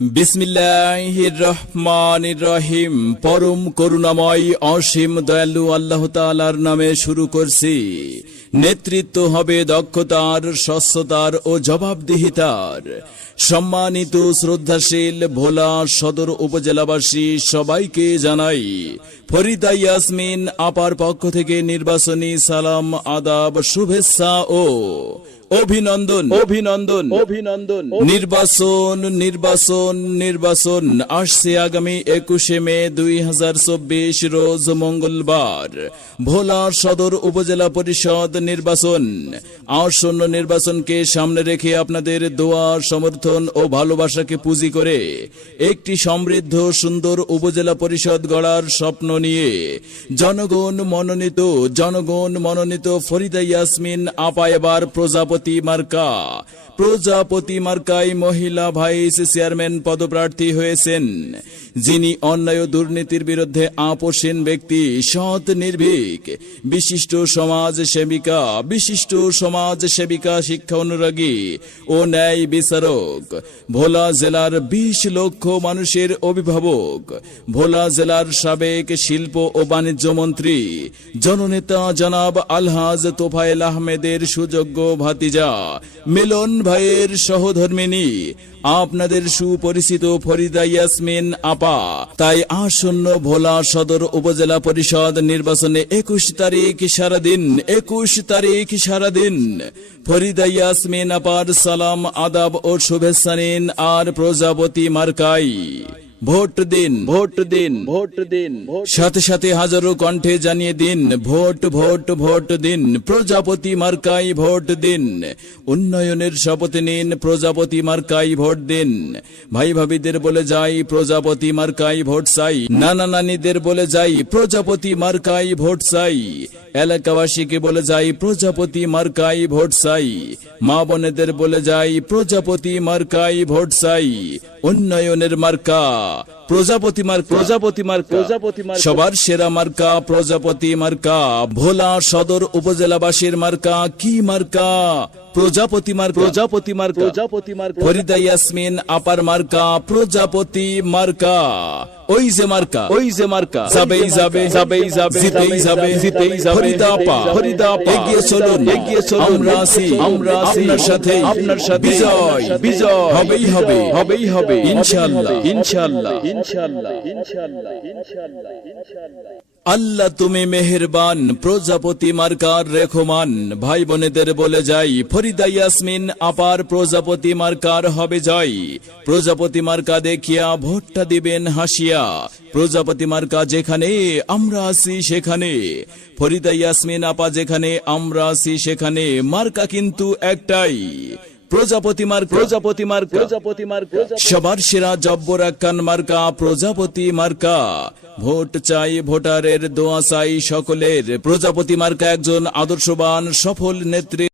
বিসমিল্লাহির রহমানির রহিম। পরম করুণাময়, অসীম দয়ালু আল্লাহ তাআলার নামে শুরু করছি। নেতৃত্ব হবে দক্ষতার, স্বচ্ছতার ও জবাবদিহিতার। সম্মানিত, শ্রদ্ধাশীল, ভোলা সদর উপজেলাবাসী সবাইকে জানাই, ফরিদা ইয়াসমিন আপার পক্ষ থেকে নির্বাচনী সালাম, আদাব, শুভেচ্ছা ও অভিনন্দন। অভিনন্দন। অভিনন্দন। নির্বাচন নির্বাচন নির্বাচন। আসছে আগামী একুশে মে দুই হাজার চব্বিশ রোজ মঙ্গলবার। ভোলা সদর উপজেলা পরিষদ নির্বাচন। আসন্ন নির্বাচনকে সামনে রেখে আপনাদের দোয়া সমর্থন ও ভালোবাসাকে পুঁজি করে একটি সমৃদ্ধ সুন্দর উপজেলা পরিষদ গড়ার স্বপ্ন নিয়ে জনগণ মনোনীত জনগণ মনোনীত ফরিদা ইয়াসমিন আপা এবার প্রজাপতি মার্কা। প্রজাপতি মার্কায় মহিলা ভাইস চেয়ারম্যান পদপ্রার্থী হয়েছেন। যিনি অন্যায় দুর্নীতির বিরুদ্ধে আপোষহীন ব্যক্তি, সৎ নির্ভীক, বিশিষ্ট সমাজ সেবিকা, বিশিষ্ট সমাজ সেবিকা শিক্ষা অনুরাগী ও ন্যায় বিচারক, ভোলা জেলার বিশ লক্ষ মানুষের অভিভাবক, ভোলা জেলার সাবেক শিল্প ও বাণিজ্য মন্ত্রী, জননেতা জনাব আলহাজ তোফায়েল আহমেদের সুযোগ্য ভাতিজা, মিলন ভাইয়ের সহধর্মিনী, আপনাদের সুপরিচিত ফরিদা ইয়াসমিন, আপা তাই আসন্ন ভোলা সদর উপজেলা পরিষদ নির্বাচনে একুশ তারিখ সারাদিন, একুশ তারিখ সারাদিন। ফরিদা ইয়াসমিন আপার সালাম, আদাব ও শুভেচ্ছা নিন আর প্রজাপতি মার্কাই। ভোট দিন ভোট দিন ভোট দিন। সাথে সাথে হাজারো কণ্ঠে জানিয়ে দিন, ভোট ভোট ভোট দিন। প্রজাপতি মার্কাই ভোট দিন। উন্নয়নের শপথ নিন, প্রজাপতি মার্কাই ভোট দিন। ভাই ভাবিদের বলে যাই, প্রজাপতি মার্কাই ভোট চাই। নানা নানিদের বলে যাই, প্রজাপতি মার্কাই ভোট চাই। এলাকাবাসীকে বলে যাই, প্রজাপতি মার্কাই ভোট চাই। মা বোনেদের বলে যাই, প্রজাপতি মার্কাই ভোট চাই। উন্নয়নের মার্কা। প্রজাপতি মার প্রজাপতি মার প্রজাপতি মার সবার সেরা মার্কা প্রজাপতি মার্কা। ভোলা সদর উপজেলাবাসীর মার্কা কি মার্কা? প্রজাপতি মার প্রজাপতি মার প্রজাপতি মার ফরিদা ইয়াসমিন আপার মার্কা প্রজাপতি মার্কা। ওই যে মার্কা। ওই যে মার্কা। যাবেই যাবে যাবেই যাবে জিতেই যাবে জিতেই যাবে। ফরিদা আপা। ফরিদা আপা। এগিয়ে চলুন। এগিয়ে চলুন। আমরা আছি আমরা আপনার সাথে আপনার সাথে। বিজয়। বিজয়। হবেই হবে। হবেই হবে। ইনশাআল্লাহ। ইনশাআল্লাহ। ইনশাআল্লাহ। ইনশাআল্লাহ। ইনশাআল্লাহ। ইনশাআল্লাহ। আল্লাহ তুমি মেহেরবান প্রজাপতি মার্কার রেখমান। ভাই বোনেদের বলে যাই ফরিদা ইয়াসমিন আপার প্রজাপতি মার্কার হবে জয়। প্রজাপতি মার্কা দেখিয়া ভোটটা দিবেন হাসিয়া। প্রজাপতি মার্কা যেখানে আমরা আছি সেখানে। ফরিদা ইয়াসমিন আপা যেখানে আমরা আছি সেখানে। মার্কা কিন্তু একটাই। প্রজাপতি প্রজাপতি প্রজাপতি সবার সেরা জব্বর মার্কা প্রজাপতি মার্কা। ভোট চাই ভোটারের দোয়া চাই সকলের। প্রজাপতি মার্কা একজন আদর্শবান সফল নেত্রী।